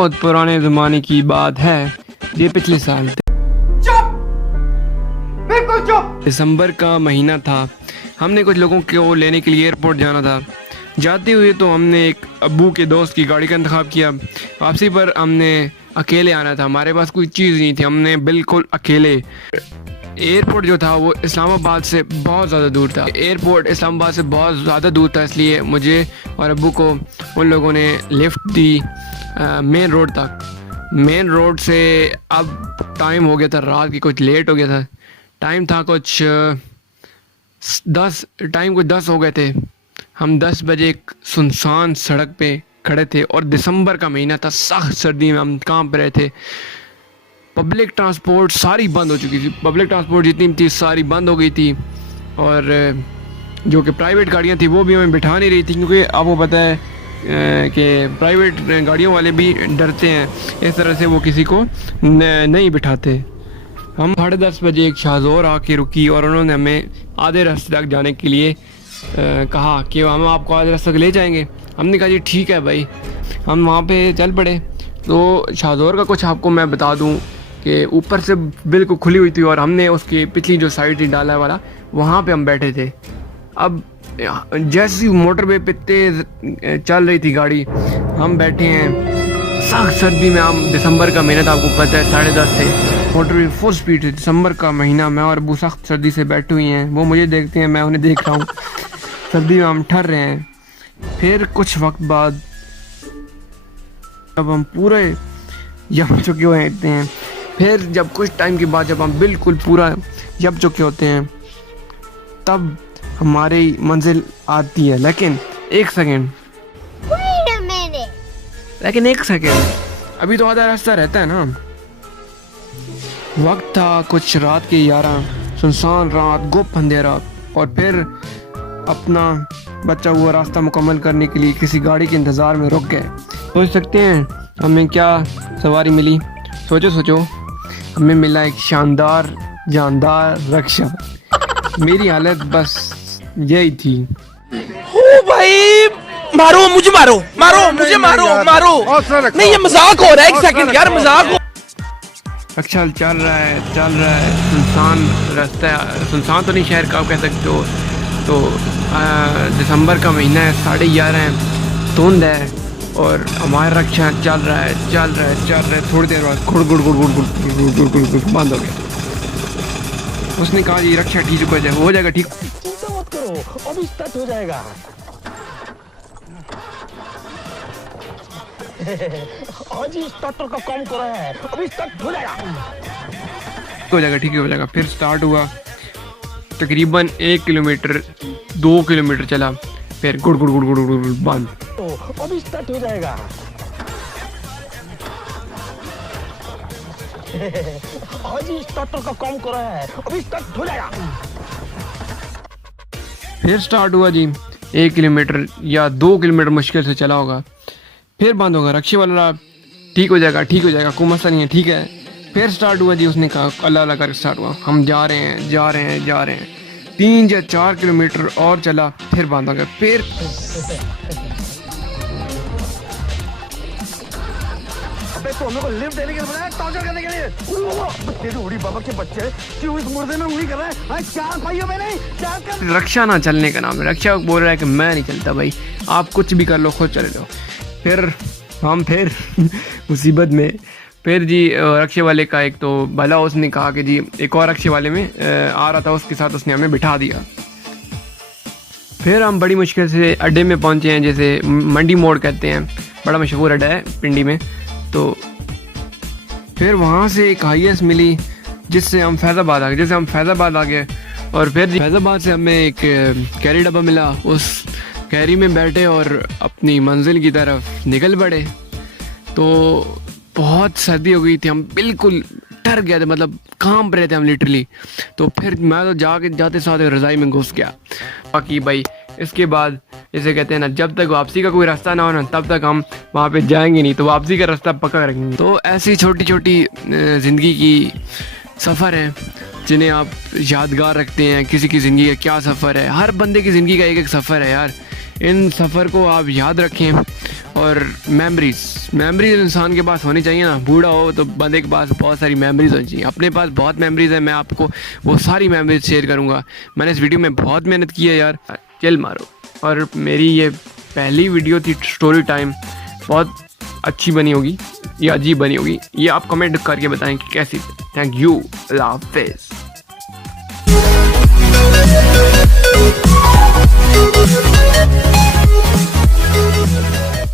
बहुत पुराने ज़माने की बात है, ये पिछले साल चुप, बिल्कुल चुप। दिसंबर का महीना था। हमने कुछ लोगों को लेने के लिए एयरपोर्ट जाना था। जाते हुए तो हमने एक अब्बू के दोस्त की गाड़ी का इंतखाब किया। वापसी पर हमने अकेले आना था, हमारे पास कोई चीज़ नहीं थी, हमने बिल्कुल अकेले। एयरपोर्ट जो था वो इस्लामाबाद से बहुत ज़्यादा दूर था। एयरपोर्ट इस्लामाबाद से बहुत ज़्यादा दूर था, इसलिए मुझे और अब्बू को उन लोगों ने लिफ्ट दी मेन रोड तक। मेन रोड से अब टाइम हो गया था रात की, कुछ लेट हो गया था। टाइम था कुछ 10 हो गए थे। हम 10 बजे एक सुनसान सड़क पे खड़े थे और दिसंबर का महीना था, सख्त सर्दी में हम कांप रहे थे। पब्लिक ट्रांसपोर्ट सारी बंद हो चुकी थी, पब्लिक ट्रांसपोर्ट जितनी थी सारी बंद हो गई थी। और जो कि प्राइवेट गाड़ियाँ थी वो भी हमें बिठा नहीं रही थी, क्योंकि आपको पता है कि प्राइवेट गाड़ियों वाले भी डरते हैं, इस तरह से वो किसी को नहीं बिठाते। हम 10:30 बजे एक शाहज़ोर आके रुकी और उन्होंने हमें आधे रास्ते तक जाने के लिए कहा कि हम आपको आधे रास्ते तक ले जाएंगे। हमने कहा जी ठीक है भाई। हम वहाँ पे चल पड़े। तो शाहज़ोर का कुछ आपको मैं बता दूँ कि ऊपर से बिल्कुल खुली हुई थी और हमने उसकी पिछली जो साइड थी डाला वाला, वहाँ पे हम बैठे थे। अब जैसी मोटरवे पे तेज़ चल रही थी गाड़ी, हम बैठे हैं सख्त सर्दी में। हम दिसंबर का महीना था, आपको पता है 10:30 थे, मोटरवे फुल स्पीड थी। दिसंबर का महीना, मैं और अब्बू सख्त सर्दी से बैठे हुए हैं। वो मुझे देखते हैं, मैं उन्हें देख रहा हूँ। सर्दी में हम ठहर रहे हैं। फिर कुछ वक्त बाद जब हम पूरे जम चुके होते हैं, फिर जब कुछ टाइम के बाद जब हम बिल्कुल पूरा जम चुके होते हैं, तब हमारी मंजिल आती है। लेकिन एक सेकेंड, अभी तो आधा रास्ता रहता है ना। वक्त था कुछ रात के 11, सुनसान रात, गुप अंधेरा। और फिर अपना बचा हुआ रास्ता मुकम्मल करने के लिए किसी गाड़ी के इंतज़ार में रुक गए। सोच सकते हैं हमें क्या सवारी मिली? सोचो, हमें मिला एक शानदार जानदार रक्षा। मेरी हालत बस यही थी। ओ भाई, मारो मुझे, मारो नहीं, ये मजाक हो रहा है। एक सेकंड यार, मजाक हो। रक्षा चल रहा है। सुनसान रास्ता है, सुनसान तो नहीं, शहर का आप कह सकते हो। तो दिसंबर का महीना है, 11:30 है, धुंध है और हमारा रक्षा चल रहा है। थोड़ी देर बाद गुड़ बंद हो गया। उसने कहा जी रक्षा ठीक हो जाएगा ठीक। चिंता मत करो, अभी स्टार्ट हो जाएगा। आज ही स्टार्टर का काम कर रहा है, अभी स्टार्ट हो जाएगा। ठीक हो जाएगा। फिर स्टार्ट हुआ, तकरीबन 1 किलोमीटर 2 किलोमीटर चला, फिर गुड़ बंद। अभी स्टार्ट हो जाएगा। आज ही स्टार्टर का काम कर रहा है, अभी स्टार्ट हो जाएगा। फिर स्टार्ट हुआ जी, 1 किलोमीटर या 2 किलोमीटर मुश्किल से चला होगा, फिर बंद होगा। रक्षे वाला ठीक हो जाएगा, कोई मसला नहीं है, ठीक है। फिर स्टार्ट हुआ जी, उसने कहा अल्लाह करके स्टार्ट हुआ। हम जा रहे हैं 3 या 4 किलोमीटर और चला, फिर बंद हो गया। फिर अबे तो हमें को लिफ्ट देने के बजाय टॉर्चर करने के लिए तेरी उड़ी बाबा के बच्चे क्यों इस मुर्दे में उंगली कर रहा है? 4 भाइयों में नहीं, 4 कर। रक्षा ना चलने का नाम है। रक्षा बोल रहा है कि मैं नहीं चलता भाई, आप कुछ भी कर लो, खुद चले लो। फिर हम मुसीबत में। फिर जी रक्षे वाले का एक तो भला, उसने कहा कि जी एक और रक्षे वाले में आ रहा था, उसके साथ उसने हमें बिठा दिया। फिर हम बड़ी मुश्किल से अड्डे में पहुंचे हैं, जैसे मंडी मोड़ कहते हैं, बड़ा मशहूर अड्डा है पिंडी में। तो फिर वहाँ से एक हाईएस मिली, जिससे हम फैज़ाबाद आ गए। और फिर फैज़ाबाद से हमें एक कैरी डब्बा मिला, उस कैरी में बैठे और अपनी मंजिल की तरफ निकल पड़े। तो बहुत सर्दी हो गई थी, हम बिल्कुल डर गए थे, मतलब कांप रहे थे हम लिटरली। तो फिर मैं तो जाते साथ रज़ाई में घुस गया। बाकी भाई इसके बाद जैसे कहते हैं ना, जब तक वापसी का कोई रास्ता ना हो ना, तब तक हम वहाँ पे जाएंगे नहीं। तो वापसी का रास्ता पक्का रखेंगे। तो ऐसी छोटी छोटी ज़िंदगी की सफ़र हैं जिन्हें आप यादगार रखते हैं। किसी की ज़िंदगी का क्या सफ़र है, हर बंदे की ज़िंदगी का एक सफ़र है यार। इन सफ़र को आप याद रखें। और मेमोरीज इंसान के पास होनी चाहिए ना, बूढ़ा हो तो बंदे के पास बहुत सारी मेमोरीज होनी चाहिए। अपने पास बहुत मेमोरीज है, मैं आपको वो सारी मेमोरीज शेयर करूँगा। मैंने इस वीडियो में बहुत मेहनत की है यार, चिल मारो। और मेरी ये पहली वीडियो थी स्टोरी टाइम, बहुत अच्छी बनी होगी या अजीब बनी होगी, ये आप कमेंट करके बताएं कि कैसी थी। थैंक यू, अल्लाह हाफिज़।